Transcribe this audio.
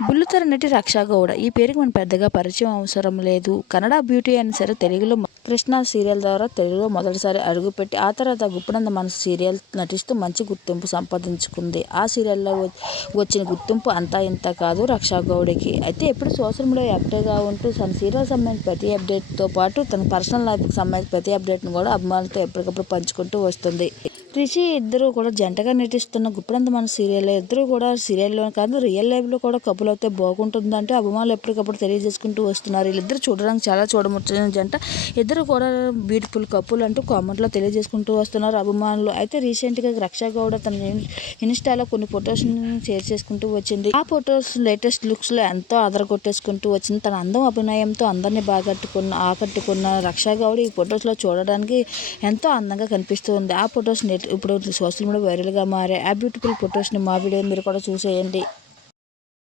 బుల్లుతెర నటి రక్షా గౌడ. ఈ పేరుకి మనం పెద్దగా పరిచయం అవసరం లేదు. కన్నడ బ్యూటీ అయినా సరే తెలుగులో కృష్ణ సీరియల్ ద్వారా తెలుగులో మొదటిసారి అడుగుపెట్టి ఆ తర్వాత గుప్పనంద మనసు సీరియల్ నటిస్తూ మంచి గుర్తింపు సంపాదించుకుంది. ఆ సీరియల్లో వచ్చిన గుర్తింపు అంతా ఇంత కాదు రక్షా గౌడకి. అయితే ఎప్పుడు సోషల్ మీడియా యాక్టివ్గా ఉంటూ తన సీరియల్ సంబంధించి ప్రతి అప్డేట్తో పాటు తన పర్సనల్ లైఫ్కి సంబంధించి ప్రతి అప్డేట్ను కూడా అభిమానులతో ఎప్పటికప్పుడు పంచుకుంటూ వస్తుంది. రిషి ఇద్దరు కూడా జంటగా నటిస్తున్న గుప్పడంత మన సీరియల్ ఇద్దరు కూడా సీరియల్లో కాదు రియల్ లైఫ్లో కూడా కపుల్ అయితే బాగుంటుందంటే అభిమానులు ఎప్పటికప్పుడు తెలియజేసుకుంటూ వస్తున్నారు. వీళ్ళిద్దరు చూడడానికి చాలా చూడముచ్చిన జంట. ఇద్దరు కూడా బ్యూటిఫుల్ కపుల్ అంటూ కామెంట్లో తెలియజేసుకుంటూ వస్తున్నారు అభిమానులు. అయితే రీసెంట్గా రక్షా గౌడ తన ఇన్స్టాలో కొన్ని ఫొటోస్ని షేర్ చేసుకుంటూ వచ్చింది. ఆ ఫొటోస్ లేటెస్ట్ లుక్స్లో ఎంతో అదరగొట్టేసుకుంటూ వచ్చింది. తన అందం అభినయంతో అందరినీ బాగట్టుకున్న ఆకట్టుకున్న రక్షా గౌడ ఈ ఫొటోస్లో చూడడానికి ఎంతో అందంగా కనిపిస్తుంది ఆ ఫొటోస్ నెట్ ఇప్పుడు సోషల్ మీడియా వైరల్గా మారే ఆ బ్యూటిఫుల్ ఫొటోస్ని మా వీడియో మీరు కూడా చూసేయండి.